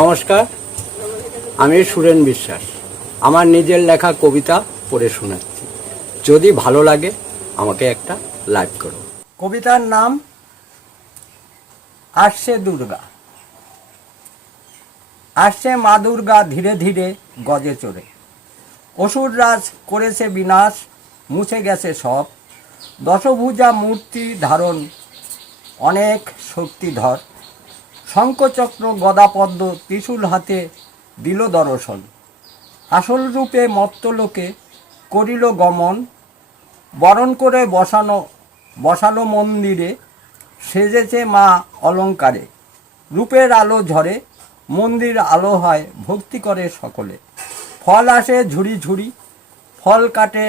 নমস্কার, আমি সুরেন বিশ্বাস। আমার নিজের লেখা কবিতা পড়ে শোনাচ্ছি। যদি ভালো লাগে আমাকে একটা লাইক করো। কবিতার নাম আসছে দুর্গা। আসছে মা দুর্গা ধীরে ধীরে গজে চড়ে। অসুররাজ করেছে বিনাশ, মুছে গেছে সব। দশভুজা মূর্তি ধারণ, অনেক শক্তিধর। শঙ্খচক্র গদাপদ্ম ত্রিশূল হাতে দিল দর্শন। আসল রূপে মত্তলোকে করিল গমন। বরণ করে বসালো মন্দিরে, সেজেছে মা অলঙ্কারে। রূপের আলো ঝরে, মন্দির আলো হয়, ভক্তি করে সকলে। ফল আসে ঝুড়ি ঝুড়ি, ফল কাটে,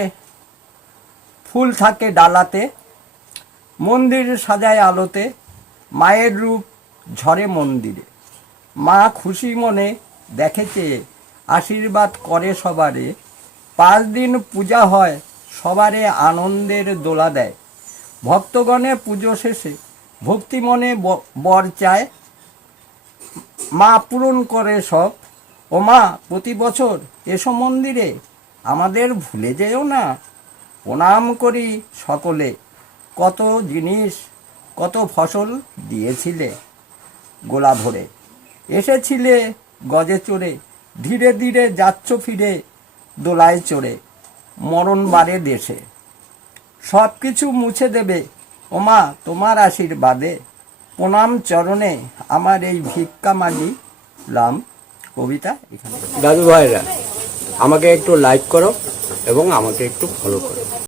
ফুল থাকে ডালাতে। মন্দির সাজায় আলোতে, মায়ের রূপ ঝরে মন্দিরে। মা খুশি মনে দেখেছে, আশীর্বাদ করে সবারে। 5 দিন পূজা হয়, সবারে আনন্দের দোলা দেয়। ভক্তগণে পুজো শেষে ভক্তি মনে বর চায়। মা পূরণ করে সব। ও মা, প্রতি বছর এসো মন্দিরে, আমাদের ভুলে যেও না। প্রণাম করি সকলে, কত জিনিস কত ফসল দিয়েছিলে গোলা ভরে। এসেছিলে গজে চড়ে, ধীরে ধীরে যাচ্ছ ফিরে দোলায় চড়ে। মরণ বারে দেশে সব কিছু মুছে দেবে ওমা তোমার আশীর্বাদে। প্রণাম চরণে আমার এই ভিক্ষা মাগিলাম। কবিতা এখানে। দাদু ভাইরা, আমাকে একটু লাইক করো এবং আমাকে একটু ফলো করো।